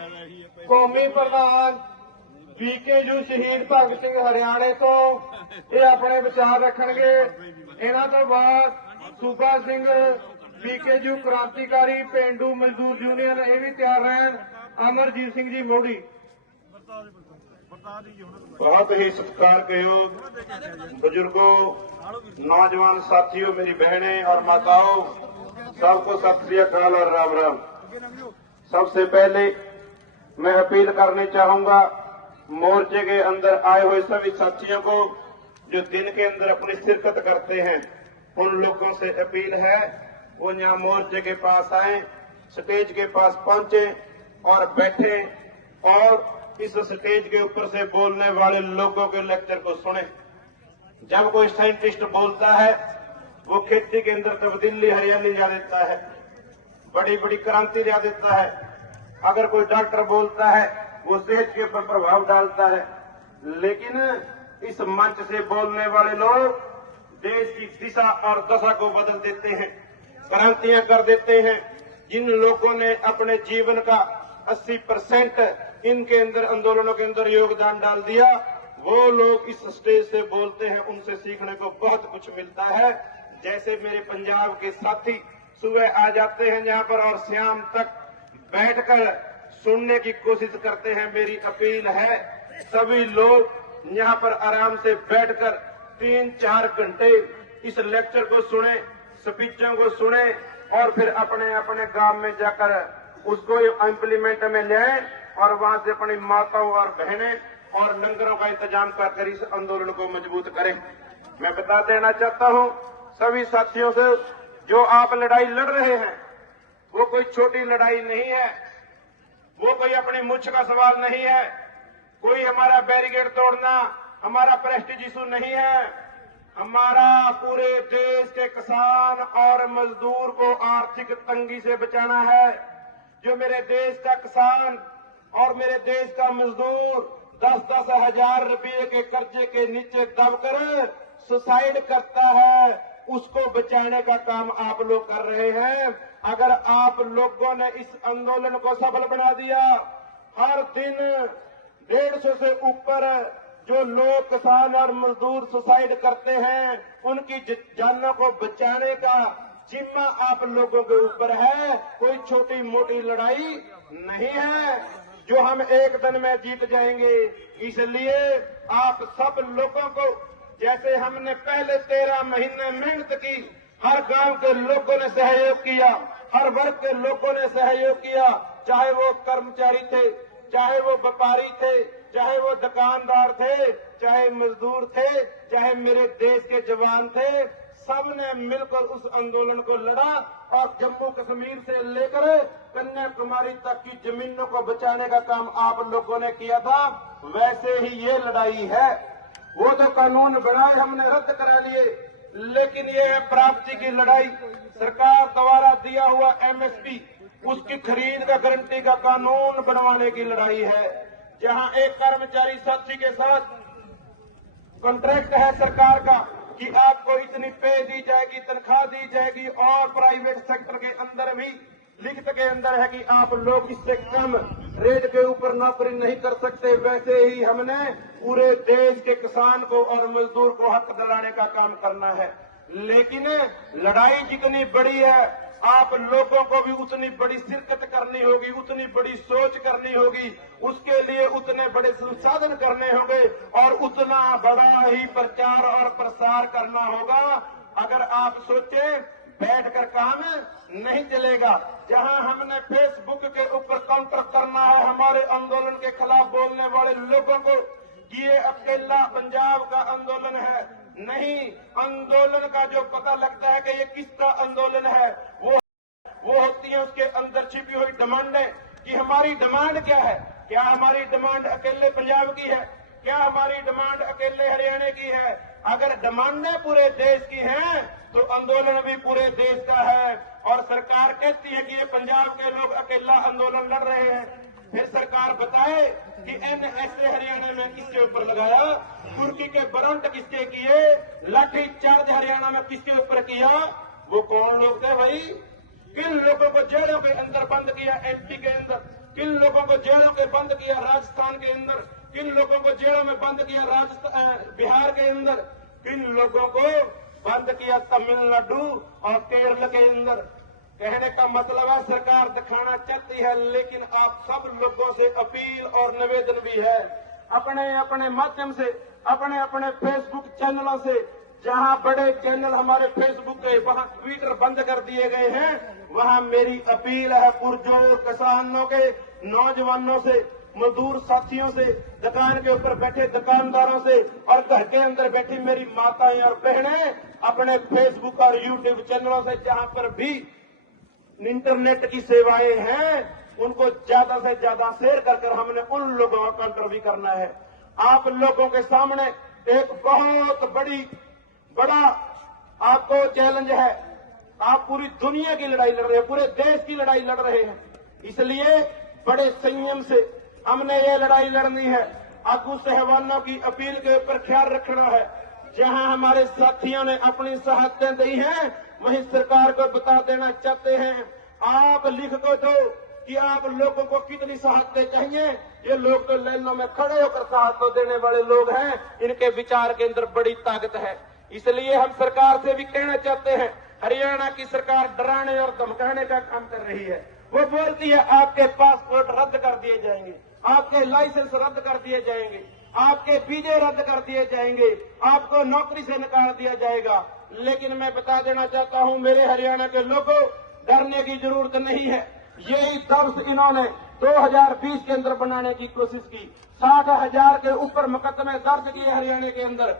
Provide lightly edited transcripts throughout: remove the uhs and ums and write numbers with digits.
कौमी प्रधान बीकेयू शहीद भगत सिंह हरियाणे तो ये अपने विचार रखणगे। इन्हां तो बाद सूबा सिंह बीकेयू क्रांतिकारी पेंडू मजदूर यूनियन ये भी तैयार रहन। अमरजीत सिंह जी मोड़ी। बहुत ही सत्कार के योग बुजुर्गों, नौजवान साथियों, मेरी बहनें और माताओं, सबको सत श्री अकाल और राम राम। सबसे पहले मैं अपील करनी चाहूंगा मोर्चे के अंदर आए हुए सभी साथियों को जो दिन के अंदर अपनी शिरकत करते हैं, उन लोगों से अपील है वो यहाँ मोर्चे के पास आए, स्टेज के पास पहुंचे और बैठे और इस स्टेज के ऊपर से बोलने वाले लोगों के लेक्चर को सुने। जब कोई साइंटिस्ट बोलता है वो खेती के अंदर तब्दीली हरियाली ला देता है, बड़ी बड़ी क्रांति ला देता है। अगर कोई डॉक्टर बोलता है वो सेहत के ऊपर प्रभाव डालता है। लेकिन इस मंच से बोलने वाले लोग देश की दिशा और दशा को बदल देते हैं, क्रांतियां कर देते हैं। जिन लोगों ने अपने जीवन का 80% इनके अंदर आंदोलनों के अंदर योगदान डाल दिया, वो लोग इस स्टेज से बोलते हैं, उनसे सीखने को बहुत कुछ मिलता है। जैसे मेरे पंजाब के साथी सुबह आ जाते हैं यहाँ पर और शाम तक बैठकर सुनने की कोशिश करते हैं। मेरी अपील है सभी लोग यहाँ पर आराम से बैठकर 3-4 घंटे इस लेक्चर को सुने, स्पीचों को सुने और फिर अपने अपने गांव में जाकर उसको इम्प्लीमेंट में ले और वहां से अपनी माताओं और बहनें और लंगरों का इंतजाम कर इस आंदोलन को मजबूत करें। मैं बता देना चाहता हूं सभी साथियों से, जो आप लड़ाई लड़ रहे हैं वो कोई छोटी लड़ाई नहीं है, वो कोई अपनी मुझ का सवाल नहीं है, कोई हमारा बैरिकेड तोड़ना हमारा प्रेस्टीज इशू नहीं है। हमारा पूरे देश के किसान और मजदूर को आर्थिक तंगी से बचाना है। जो मेरे देश का किसान और मेरे देश का मजदूर 10-10 हजार रुपये के कर्जे के नीचे दबकर सुसाइड करता है, उसको बचाने का काम आप लोग कर रहे हैं। अगर आप लोगों ने इस आंदोलन को सफल बना दिया, हर दिन 150 से ऊपर जो लोग किसान और मजदूर सुसाइड करते हैं, उनकी जानों को बचाने का जिम्मा आप लोगों के ऊपर है। कोई छोटी मोटी लड़ाई नहीं है जो हम एक दिन में जीत जाएंगे। इसलिए आप सब लोगों को, जैसे हमने पहले 13 महीने मेहनत की, हर गांव के लोगों ने सहयोग किया, हर वर्ग के लोगों ने सहयोग किया, चाहे वो कर्मचारी थे, चाहे वो व्यापारी थे, चाहे वो दुकानदार थे, चाहे मजदूर थे, चाहे मेरे देश के जवान थे, सबने मिलकर उस आंदोलन को लड़ा और जम्मू कश्मीर से लेकर कन्याकुमारी तक की जमीनों को बचाने का काम आप लोगों ने किया था। वैसे ही ये लड़ाई है। वो तो कानून बनाए हमने रद्द करा लिए, लेकिन ये है प्राप्ति की लड़ाई। सरकार द्वारा दिया हुआ एमएसपी, उसकी खरीद का गारंटी का कानून बनवाने की लड़ाई है। जहां एक कर्मचारी साथी के साथ कॉन्ट्रैक्ट है सरकार का कि आपको इतनी पे दी जाएगी, तनख्वाह दी जाएगी, और प्राइवेट सेक्टर के अंदर भी लिखित के अंदर है कि आप लोग इससे कम रेट के ऊपर नौकरी नहीं कर सकते। वैसे ही हमने पूरे देश के किसान को और मजदूर को हक दिलाने का काम करना है। लेकिन लड़ाई जितनी बड़ी है, आप लोगों को भी उतनी बड़ी शिरकत करनी होगी, उतनी बड़ी सोच करनी होगी, उसके लिए उतने बड़े संसाधन करने होंगे और उतना बड़ा ही प्रचार और प्रसार करना होगा। अगर आप सोचें बैठकर काम नहीं चलेगा। जहां हमने फेसबुक के ऊपर काउंटर करना है हमारे आंदोलन के खिलाफ बोलने वाले लोगों को कि ये अकेला पंजाब का आंदोलन है, नहीं, आंदोलन का जो पता लगता है कि ये किसका आंदोलन है, वो होती है उसके अंदर छिपी हुई डिमांडें कि हमारी डिमांड क्या है। क्या हमारी डिमांड अकेले पंजाब की है? क्या हमारी डिमांड अकेले हरियाणा की है? अगर डिमांडें पूरे देश की हैं तो आंदोलन भी पूरे देश का है। और सरकार कहती है कि ये पंजाब के लोग अकेला आंदोलन लड़ रहे हैं। फिर सरकार बताए कि एनएसए हरियाणा में किसके ऊपर लगाया, तुर्की के बरंट किसके किए, लाठी चार्ज हरियाणा में किसके ऊपर किया, वो कौन लोग थे भाई? किन लोगों को जेलों के अंदर बंद किया एमपी के अंदर? किन लोगों को जेलों के बंद किया राजस्थान के अंदर, किन लोगों को जेलों में बंद किया बिहार के अंदर, किन लोगों को बंद किया तमिलनाडु और केरल के अंदर। कहने का मतलब है सरकार दिखाना चाहती है, लेकिन आप सब लोगों से अपील और निवेदन भी है, अपने अपने माध्यम से, अपने अपने फेसबुक चैनलों से, जहां बड़े चैनल हमारे फेसबुक के वहां ट्विटर बंद कर दिए गए हैं, वहां मेरी अपील है पुरजोर किसानों के, नौजवानों से, मजदूर साथियों से, दुकान के ऊपर बैठे दुकानदारों से और घर के अंदर बैठी मेरी माताएं और बहनें, अपने फेसबुक और यूट्यूब चैनलों से जहां पर भी इंटरनेट की सेवाएं हैं, उनको ज्यादा से ज्यादा शेयर कर हमने उन लोगों का कंट्रोल भी करना है। आप लोगों के सामने एक बहुत बड़ा आपको चैलेंज है। आप पूरी दुनिया की लड़ाई लड़ रहे हैं, पूरे देश की लड़ाई लड़ रहे हैं, इसलिए बड़े संयम से हमने ये लड़ाई लड़नी है। आगू सहवानों की अपील के ऊपर ख्याल रखना है। जहां हमारे साथियों ने अपनी शहादतें दी हैं, वहीं सरकार को बता देना चाहते हैं, आप लिख को दो कि आप लोगों को कितनी शहादतें चाहिए। ये लोग तो लाइनों में खड़े होकर शहादत देने वाले लोग हैं, इनके विचार के अंदर बड़ी ताकत है। इसलिए हम सरकार से भी कहना चाहते हैं, हरियाणा की सरकार डराने और धमकाने का काम कर रही है। वो बोलती है आपके पासपोर्ट रद्द कर दिए जाएंगे, आपके लाइसेंस रद्द कर दिए जाएंगे, आपके वीजे रद्द कर दिए जाएंगे, आपको नौकरी से निकाल दिया जाएगा। लेकिन मैं बता देना चाहता हूं मेरे हरियाणा के लोगों, डरने की जरूरत नहीं है। यही दर्श इन्होंने 2020 के अंदर बनाने की कोशिश की। 60,000 के ऊपर मुकदमे दर्ज किए हरियाणा के अंदर,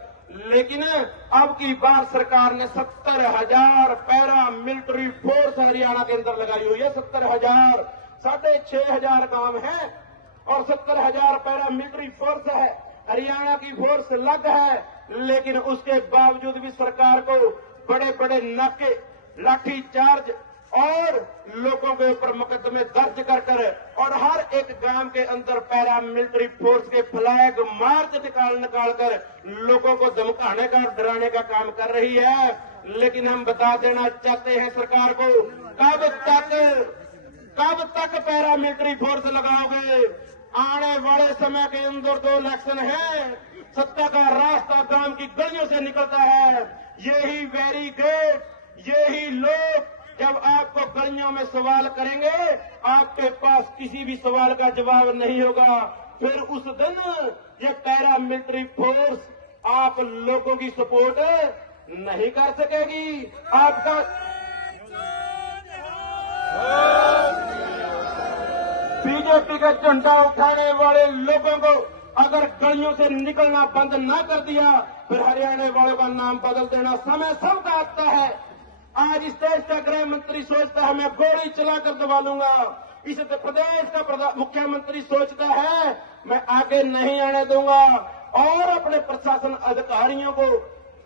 लेकिन अब की बार सरकार ने 70,000 पैरा मिलिट्री फोर्स हरियाणा के अंदर लगाई हुई है। 70,000, 6,500 काम है और 70,000 पैरा मिलिट्री फोर्स है। हरियाणा की फोर्स अलग है, लेकिन उसके बावजूद भी सरकार को बड़े बड़े नाके, लाठी चार्ज और लोगों के ऊपर मुकदमे दर्ज कर और हर एक गांव के अंदर पैरा मिलिट्री फोर्स के फ्लैग मार्च निकाल कर लोगों को धमकाने का, डराने का काम कर रही है। लेकिन हम बता देना चाहते हैं सरकार को, कब तक पैरा मिलिट्री फोर्स लगाओगे? आने वाले समय के अंदर 2 इलेक्शन है, सत्ता का रास्ता गांव की गलियों से निकलता है। यही बैरिकेड, यही लोग जब आपको गलियों में सवाल करेंगे, आपके पास किसी भी सवाल का जवाब नहीं होगा। फिर उस दिन ये पैरा मिलिट्री फोर्स आप लोगों की सपोर्ट नहीं कर सकेगी। आपका बीजेपी का झंडा उठाने वाले लोगों को अगर गलियों से निकलना बंद न कर दिया, फिर हरियाणा वालों का नाम बदल देना समय सबका आता है। आज इस देश का गृह मंत्री सोचता है मैं गोली चलाकर दबा लूंगा, इस प्रदेश का मुख्यमंत्री सोचता है मैं आगे नहीं आने दूंगा और अपने प्रशासन अधिकारियों को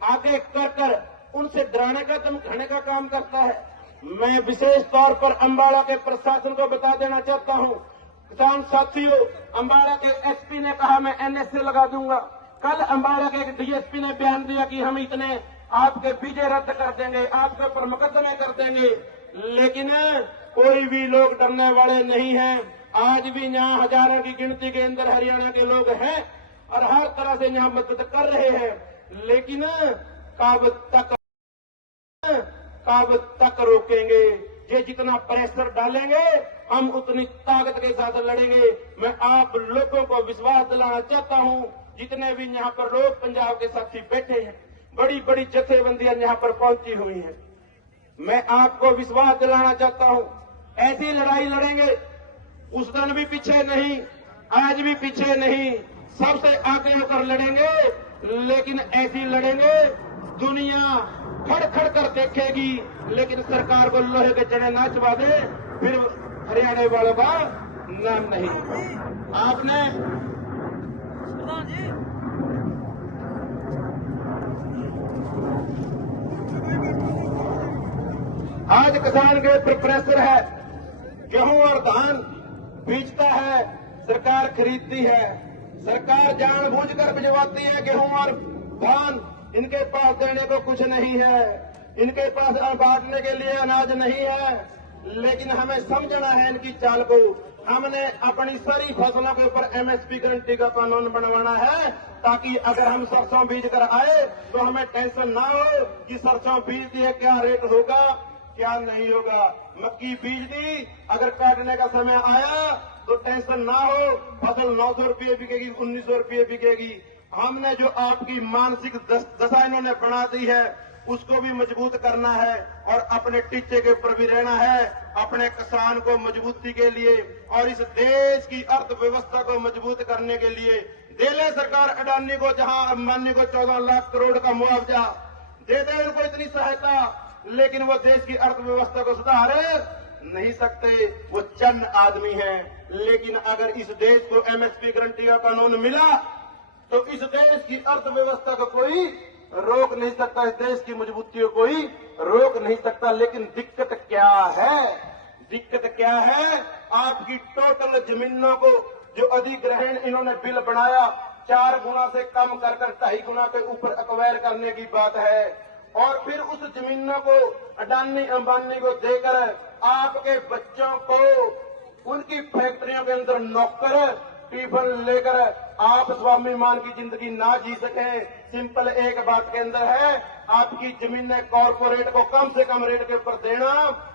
आगे कर उनसे डराने का, धमकाने का काम करता है। मैं विशेष तौर पर अंबाला के प्रशासन को बता देना चाहता हूं, किसान साथियों, अंबाला के एसपी ने कहा मैं एनएसए लगा दूंगा। कल अंबाला के डीएसपी ने बयान दिया कि हम इतने आपके वीजे रद्द कर देंगे, आपके ऊपर मुकदमे कर देंगे। लेकिन कोई भी लोग डरने वाले नहीं हैं। आज भी यहाँ हजारों की गिनती के अंदर हरियाणा के लोग हैं और हर तरह से यहाँ मदद कर रहे हैं। लेकिन कब तक रोकेंगे? ये जितना प्रेशर डालेंगे हम उतनी ताकत के साथ लड़ेंगे। मैं आप लोगों को विश्वास दिलाना चाहता हूं, जितने भी यहाँ पर लोग पंजाब के साथी बैठे हैं, बड़ी बड़ी जथेबंदियां यहाँ पर पहुंची हुई हैं, मैं आपको विश्वास दिलाना चाहता हूं, ऐसी लड़ाई लड़ेंगे। उस दिन भी पीछे नहीं, आज भी पीछे नहीं, सबसे आगे होकर लड़ेंगे। लेकिन ऐसी लड़ेंगे दुनिया खड़ खड़ कर देखेगी, लेकिन सरकार को लोहे के चने ना चबा दे, फिर हरियाणा वालों का नाम नहीं। आपने आज किसान के ऊपर प्रेशर है, गेहूं और धान बेचता है, सरकार खरीदती है, सरकार जानबूझकर भिजवाती है गेहूं और धान। इनके पास देने को कुछ नहीं है, इनके पास बांटने के लिए अनाज नहीं है। लेकिन हमें समझना है इनकी चाल को। हमने अपनी सारी फसलों के ऊपर एमएसपी गारंटी का कानून बनवाना है, ताकि अगर हम सरसों बीज कर आए तो हमें टेंशन ना हो कि सरसों बीज दिए क्या रेट होगा क्या नहीं होगा। मक्की बीज दी, अगर काटने का समय आया तो टेंशन ना हो, फसल 900 रुपये बिकेगी, 1900 रुपये बिकेगी। हमने जो आपकी मानसिक दशा इन्होंने बना दी है उसको भी मजबूत करना है और अपने टीचे के ऊपर भी रहना है, अपने किसान को मजबूती के लिए और इस देश की अर्थव्यवस्था को मजबूत करने के लिए। दे ले सरकार अडानी को, जहां अंबानी को 14 लाख करोड़ का मुआवजा दे दे, उनको इतनी सहायता, लेकिन वो देश की अर्थव्यवस्था को सुधार नहीं सकते। वो चंद आदमी हैं, लेकिन अगर इस देश को एमएसपी गारंटी का कानून मिला तो इस देश की अर्थव्यवस्था को कोई रोक नहीं सकता, इस देश की मजबूती को कोई रोक नहीं सकता। लेकिन दिक्कत क्या है? दिक्कत क्या है? आपकी टोटल जमीनों को जो अधिग्रहण इन्होंने बिल बनाया 4 गुना से कम कर 2.5 गुना के ऊपर एक्वायर करने की बात है, और फिर उस जमीनों को अडानी अंबानी को देकर आपके बच्चों को उनकी फैक्ट्रियों के अंदर नौकर टिफिन लेकर आप स्वाभिमान की जिंदगी ना जी सके। सिंपल एक बात के अंदर है, आपकी जमीनें कॉरपोरेट को कम से कम रेट के ऊपर देना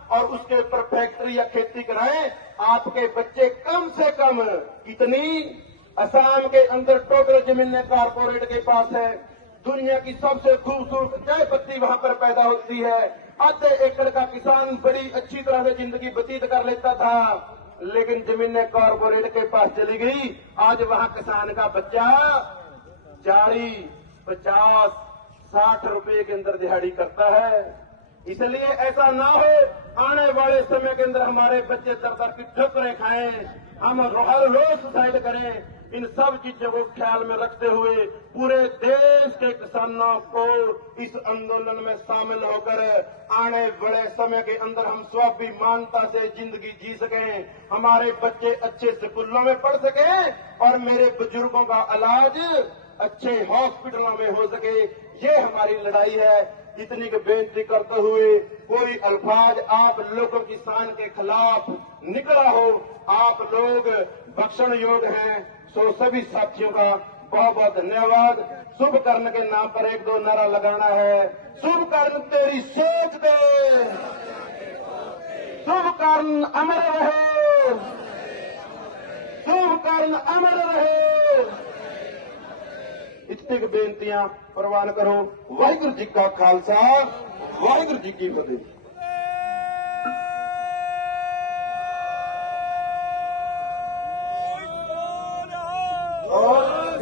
और उसके ऊपर फैक्ट्री या खेती कराएं। आपके बच्चे कम से कम कितनी, असम के अंदर टोटल जमीनें कॉरपोरेट के पास है, दुनिया की सबसे खूबसूरत चाय पत्ती वहां पर पैदा होती है। आधे एकड़ का किसान बड़ी अच्छी तरह से जिंदगी व्यतीत कर लेता था, लेकिन जमीनें कॉरपोरेट के पास चली गई। आज वहां किसान का बच्चा 40, 50, 60 रुपए के अंदर दिहाड़ी करता है। इसलिए ऐसा ना हो आने वाले समय के अंदर हमारे बच्चे दर दर की ठोकरें खाएं, हम हर रोज सुसाइड करें। इन सब चीजों को ख्याल में रखते हुए पूरे देश के किसानों को इस आंदोलन में शामिल होकर आने वाले समय के अंदर हम स्वाभिमानता से जिंदगी जी सकें, हमारे बच्चे अच्छे स्कूलों में पढ़ सकें और मेरे बुजुर्गों का इलाज अच्छे हॉस्पिटलों में हो सके। ये हमारी लड़ाई है। इतनी की बेनती करते हुए कोई अल्फाज आप लोगों की शान के खिलाफ निकला हो, आप लोग बख्शण योग्य हैं। सो सभी साथियों का बहुत बहुत धन्यवाद। शुभ कर्म के नाम पर 1-2 नारा लगाना है। शुभ कर्म तेरी सोच दे, शुभ कर्म अमर रहे, शुभ कर्म अमर रहे। इतनी की बेनतियां प्रवान करो। वाहिगुरु जी का खालसा, वाहिगुरु जी की फतेह। और